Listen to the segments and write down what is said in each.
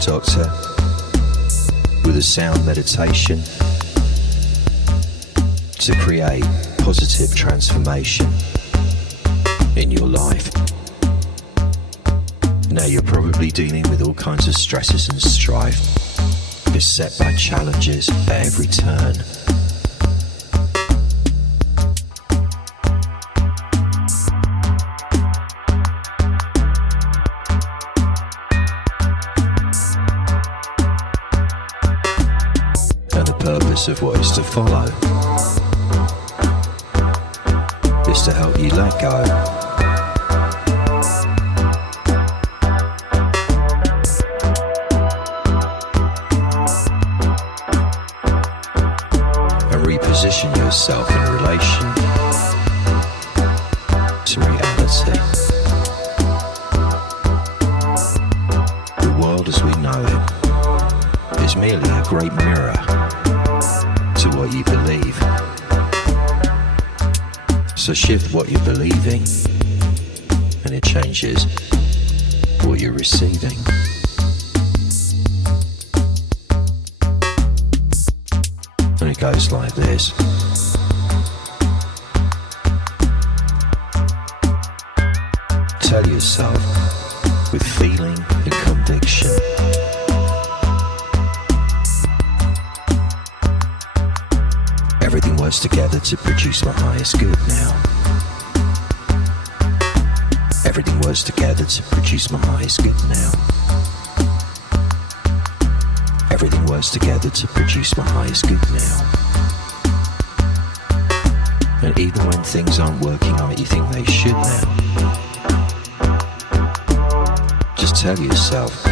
doctor with a sound meditation to create positive transformation in your life. Now you're probably dealing with all kinds of stresses and strife, beset by challenges at every turn. And the purpose of what is to follow is to help you let go. Position yourself in relation to reality. The world as we know it is merely a great mirror to what you believe. So shift what you're believing and it changes what you're receiving. And it goes like this. Tell yourself with feeling and conviction. Everything works together to produce my highest good now. Everything works together to produce my highest good now. Everything works together to produce my highest good now. And even when things aren't working out you think they should now, just tell yourself,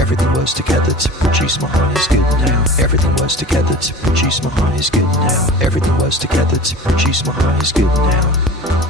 everything works together to produce my highest good now. Everything works together to produce my highest good now. Everything works together to produce my highest good now.